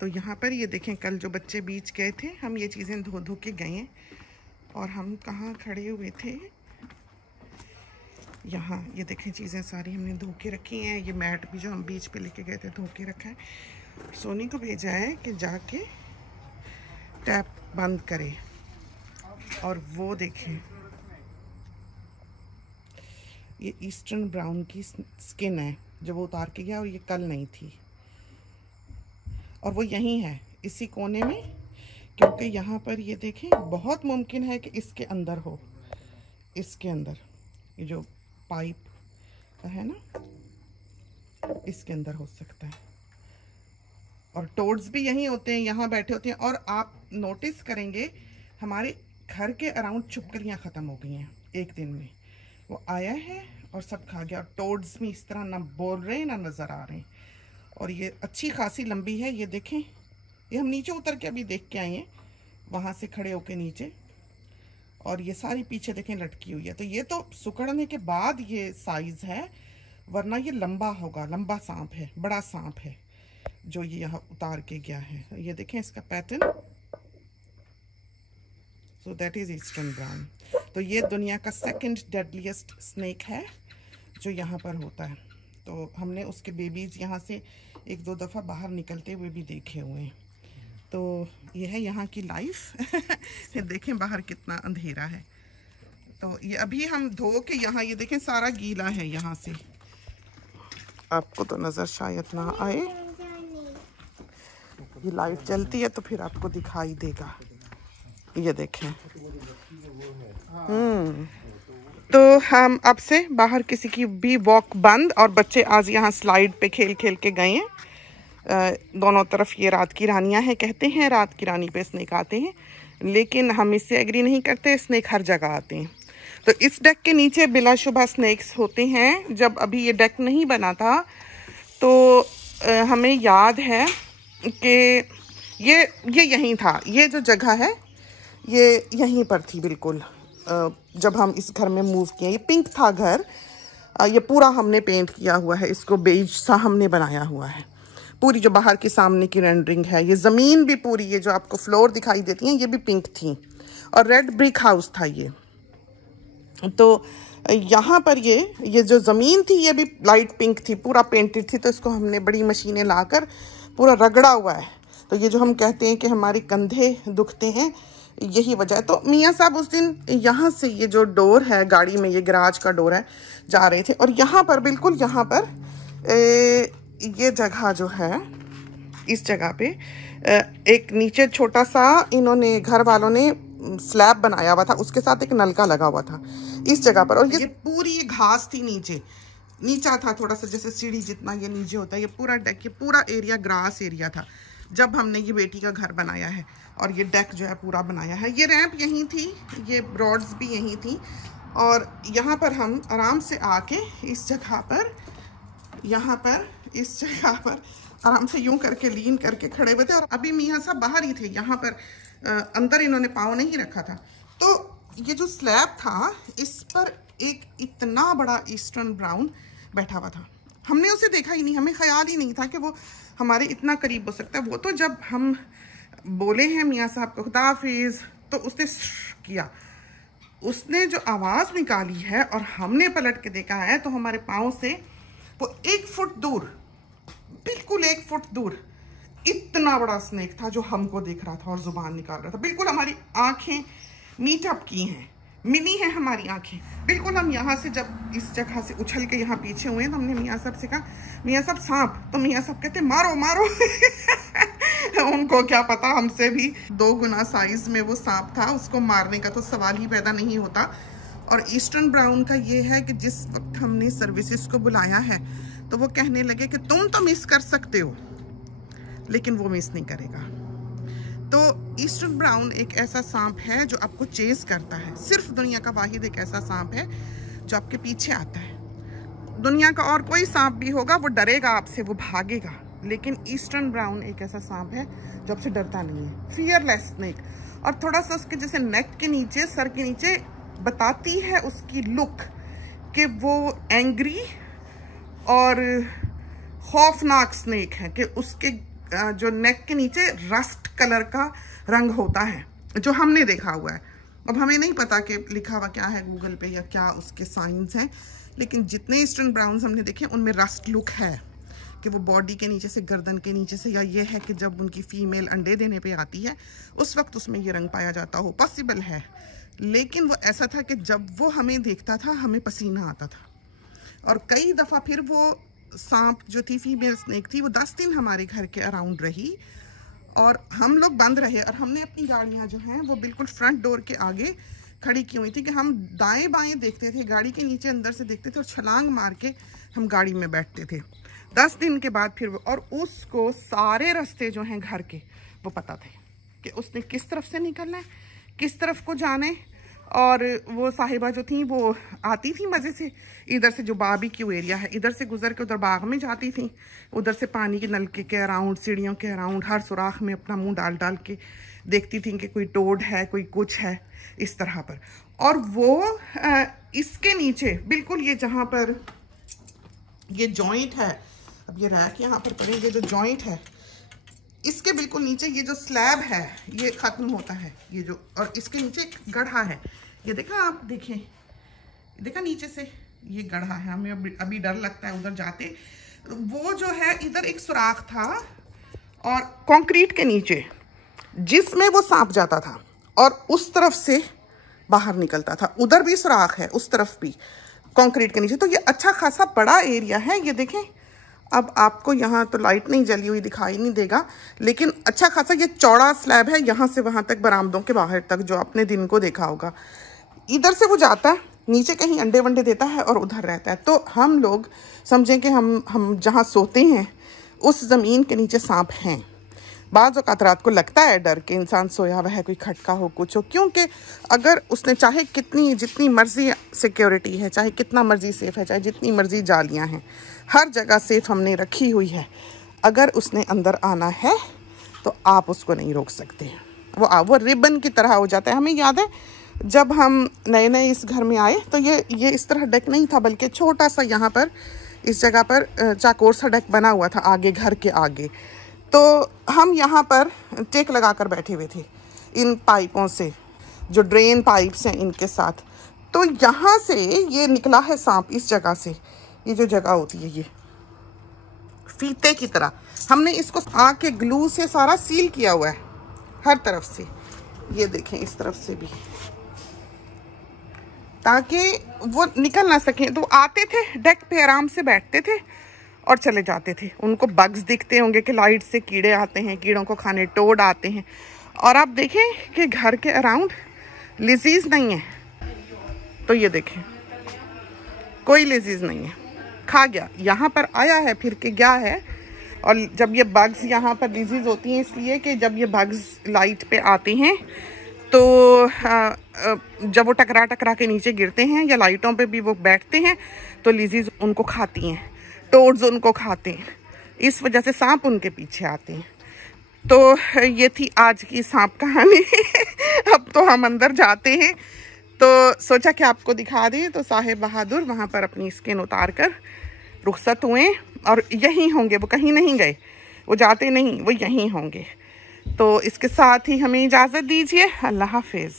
तो यहाँ पर ये देखें, कल जो बच्चे बीच गए थे, हम ये चीज़ें धो धो के गए हैं। और हम कहाँ खड़े हुए थे, यहाँ ये देखें, चीज़ें सारी हमने धो के रखी हैं। ये मैट भी जो हम बीच पे लेके गए थे धो के रखा है। सोनी को भेजा है कि जाके टैप बंद करे। और वो देखें, ये ईस्टर्न ब्राउन की स्किन है जो वो उतार के गया, और ये कल नहीं थी। और वो यहीं है इसी कोने में, क्योंकि यहाँ पर ये देखें, बहुत मुमकिन है कि इसके अंदर हो, इसके अंदर ये जो पाइप है ना, इसके अंदर हो सकता है। और टोड्स भी यहीं होते हैं, यहाँ बैठे होते हैं। और आप नोटिस करेंगे हमारे घर के अराउंड छिपकलियाँ ख़त्म हो गई हैं एक दिन में। वो आया है और सब खा गया। और टोड्स भी इस तरह ना बोल रहे हैं ना नज़र आ रहे हैं। और ये अच्छी खासी लंबी है, ये देखें। ये हम नीचे उतर के अभी देख के आए हैं, वहाँ से खड़े होके नीचे। और ये सारी पीछे देखें लटकी हुई है। तो ये तो सुकड़ने के बाद ये साइज़ है, वरना ये लंबा होगा। लंबा सांप है, बड़ा सांप है जो ये यहाँ उतार के गया है। ये देखें इसका pattern. So that is eastern brown. तो ये दुनिया का सेकंड डेडलीस्ट स्नेक है जो यहाँ पर होता है। तो हमने उसके बेबीज़ यहाँ से एक दो दफ़ा बाहर निकलते हुए भी देखे हुए हैं। तो ये है यहाँ की लाइफ। देखें बाहर कितना अंधेरा है। तो ये अभी हम धो के यहाँ, ये देखें सारा गीला है यहाँ से। आपको तो नज़र शायद ना आए, ये लाइट जलती है तो फिर आपको दिखाई देगा। ये देखें। तो हम अब से बाहर किसी की भी वॉक बंद। और बच्चे आज यहाँ स्लाइड पे खेल खेल के गए हैं। दोनों तरफ ये रात की रानियां हैं, कहते हैं रात की रानी पे स्नेक आते हैं, लेकिन हम इससे एग्री नहीं करते। स्नेक हर जगह आते हैं। तो इस डेक के नीचे बिलाशुबा स्नेक्स होते हैं। जब अभी ये डेक नहीं बना था तो हमें याद है कि ये यहीं था। ये जो जगह है ये यहीं पर थी बिल्कुल। जब हम इस घर में मूव किए, ये पिंक था घर। ये पूरा हमने पेंट किया हुआ है, इसको बेज सा हमने बनाया हुआ है। पूरी जो बाहर की सामने की रेंडरिंग है, ये ज़मीन भी पूरी, ये जो आपको फ्लोर दिखाई देती हैं ये भी पिंक थी। और रेड ब्रिक हाउस था ये। तो यहाँ पर ये जो ज़मीन थी ये भी लाइट पिंक थी, पूरा पेंटेड थी। तो इसको हमने बड़ी मशीनें लाकर पूरा रगड़ा हुआ है। तो ये जो हम कहते हैं कि हमारे कंधे दुखते हैं, यही वजह है। तो मियाँ साहब उस दिन यहाँ से, ये जो डोर है गाड़ी में, ये गैराज का डोर है, जा रहे थे। और यहाँ पर बिल्कुल यहाँ पर ये जगह जो है, इस जगह पे एक नीचे छोटा सा इन्होंने, घर वालों ने स्लैब बनाया हुआ था, उसके साथ एक नलका लगा हुआ था इस जगह पर। और ये पूरी ये घास थी, नीचा था थोड़ा सा, जैसे सीढ़ी जितना ये नीचे होता है। ये पूरा डेक, ये पूरा एरिया ग्रास एरिया था जब हमने ये बेटी का घर बनाया है। और ये डेक जो है पूरा बनाया है। ये रैंप यहीं थी, ये रॉड्स भी यहीं थी। और यहाँ पर हम आराम से आके इस जगह पर, यहाँ पर इस जगह पर आराम से यूं करके लीन करके खड़े हुए थे। और अभी मियाँ साहब बाहर ही थे, यहाँ पर अंदर इन्होंने पाँव नहीं रखा था। तो ये जो स्लैब था, इस पर एक इतना बड़ा ईस्टर्न ब्राउन बैठा हुआ था। हमने उसे देखा ही नहीं, हमें ख्याल ही नहीं था कि वो हमारे इतना करीब हो सकता है। वो तो जब हम बोले हैं मियाँ साहब को खुदा हाफिज़, तो उसने किया, उसने जो आवाज़ निकाली है और हमने पलट के देखा है, तो हमारे पाँव से वो 1 फुट दूर, बिल्कुल 1 फुट दूर इतना बड़ा स्नेक था जो हमको देख रहा था और जुबान निकाल रहा था। बिल्कुल हमारी आंखें मीटअप की हैं, मिली हैं हमारी आंखें बिल्कुल। हम यहाँ से जब इस जगह से उछल के यहाँ पीछे हुए हैं, तो हमने मियाँ साहब से कहा, मियाँ साहब सांप। तो मियाँ साहब कहते मारो मारो। उनको क्या पता, हमसे भी 2 गुना साइज में वो सांप था, उसको मारने का तो सवाल ही पैदा नहीं होता। और ईस्टर्न ब्राउन का ये है कि जिस वक्त हमने सर्विसेज को बुलाया है, तो वो कहने लगे कि तुम तो मिस कर सकते हो, लेकिन वो मिस नहीं करेगा। तो ईस्टर्न ब्राउन एक ऐसा सांप है जो आपको चेज करता है। सिर्फ दुनिया का वाहिद एक ऐसा सांप है जो आपके पीछे आता है। दुनिया का और कोई सांप भी होगा, वो डरेगा आपसे, वो भागेगा, लेकिन ईस्टर्न ब्राउन एक ऐसा सांप है जो आपसे डरता नहीं है। Fearless snake. और थोड़ा सा उसके जैसे नेक के नीचे, सर के नीचे बताती है उसकी लुक कि वो एंग्री और खौफनाक स्नेक है, कि उसके जो नेक के नीचे रस्ट कलर का रंग होता है, जो हमने देखा हुआ है। अब हमें नहीं पता कि लिखा हुआ क्या है गूगल पे या क्या उसके साइंस हैं, लेकिन जितने ईस्टर्न ब्राउन्स हमने देखे उनमें रस्ट लुक है कि वो बॉडी के नीचे से, गर्दन के नीचे से, या ये है कि जब उनकी फीमेल अंडे देने पे आती है उस वक्त उसमें ये रंग पाया जाता हो, पॉसिबल है। लेकिन वो ऐसा था कि जब वो हमें देखता था हमें पसीना आता था। और कई दफ़ा फिर वो सांप जो थी, फीमेल स्नेक थी, वो 10 दिन हमारे घर के अराउंड रही और हम लोग बंद रहे। और हमने अपनी गाड़ियाँ जो हैं वो बिल्कुल फ्रंट डोर के आगे खड़ी की हुई थी कि हम दाएं बाएं देखते थे, गाड़ी के नीचे अंदर से देखते थे और छलांग मार के हम गाड़ी में बैठते थे। 10 दिन के बाद फिर वो, और उसको सारे रास्ते जो हैं घर के वो पता थे कि उसने किस तरफ से निकलना है, किस तरफ को जाना है। और वो साहिबा जो थी वो आती थी मज़े से, इधर से जो बारबेक्यू एरिया है इधर से गुजर के उधर बाग में जाती थी, उधर से पानी के नलके के अराउंड, सीढ़ियों के अराउंड, हर सुराख में अपना मुंह डाल डाल के देखती थी कि कोई टोड है, कोई कुछ है, इस तरह पर। और वो इसके नीचे बिल्कुल ये जहाँ पर ये जॉइंट है, अब ये रैक यहाँ पर पड़ेंगे, जो जॉइंट है इसके बिल्कुल नीचे ये जो स्लैब है ये ख़त्म होता है, ये जो, और इसके नीचे एक गड्ढा है, ये देखा आप, देखें, देखा नीचे से ये गड्ढा है। हमें अभी डर लगता है उधर जाते। वो जो है इधर एक सुराख था और कंक्रीट के नीचे जिसमें वो सांप जाता था और उस तरफ से बाहर निकलता था, उधर भी सुराख है, उस तरफ भी कंक्रीट के नीचे। तो ये अच्छा खासा बड़ा एरिया है। ये देखें, अब आपको यहाँ तो लाइट नहीं जली हुई दिखाई नहीं देगा, लेकिन अच्छा खासा ये चौड़ा स्लैब है यहाँ से वहाँ तक, बरामदों के बाहर तक, जो आपने दिन को देखा होगा। इधर से वो जाता है नीचे, कहीं अंडे वंडे देता है और उधर रहता है। तो हम लोग समझें कि हम जहाँ सोते हैं उस ज़मीन के नीचे सांप हैं। बाज़ औक़ात रात को लगता है डर के इंसान सोया हुआ है, कोई खटका हो, कुछ हो, क्योंकि अगर उसने चाहे कितनी जितनी मर्जी सिक्योरिटी है, चाहे कितना मर्जी सेफ़ है, चाहे जितनी मर्जी जालियाँ हैं, हर जगह सेफ़ हमने रखी हुई है, अगर उसने अंदर आना है तो आप उसको नहीं रोक सकते। वो रिबन की तरह हो जाता है। हमें याद है जब हम नए नए इस घर में आए तो ये इस तरह डेक नहीं था, बल्कि छोटा सा यहाँ पर इस जगह पर चाकोर सा डेक बना हुआ था आगे, घर के आगे। तो हम यहाँ पर टेक लगा कर बैठे हुए थे इन पाइपों से, जो ड्रेन पाइप्स हैं इनके साथ। तो यहाँ से ये निकला है सांप, इस जगह से, ये जो जगह होती है ये फीते की तरह, हमने इसको आके ग्लू से सारा सील किया हुआ है हर तरफ से। ये देखें इस तरफ से भी, ताकि वो निकल ना सके। तो आते थे डेक पे, आराम से बैठते थे और चले जाते थे। उनको बग्स दिखते होंगे कि लाइट से कीड़े आते हैं, कीड़ों को खाने टोड आते हैं। और आप देखें कि घर के अराउंड लिजीज नहीं है, तो ये देखें कोई लिजीज नहीं है, खा गया, यहाँ पर आया है, फिर के गया है। और जब ये बग्स यहाँ पर लिजीज होती हैं इसलिए कि जब ये बग्स लाइट पे आती हैं तो जब वो टकरा टकरा के नीचे गिरते हैं या लाइटों पे भी वो बैठते हैं तो लिजीज उनको खाती हैं, टोड्स उनको खाते हैं, इस वजह से सांप उनके पीछे आते हैं। तो ये थी आज की सांप कहानी। अब तो हम अंदर जाते हैं, तो सोचा कि आपको दिखा दें। तो साहिब बहादुर वहाँ पर अपनी स्किन उतार कर रुखसत हुए और यहीं होंगे, वो कहीं नहीं गए, वो जाते नहीं, वो यहीं होंगे। तो इसके साथ ही हमें इजाज़त दीजिए। अल्लाह हाफिज़।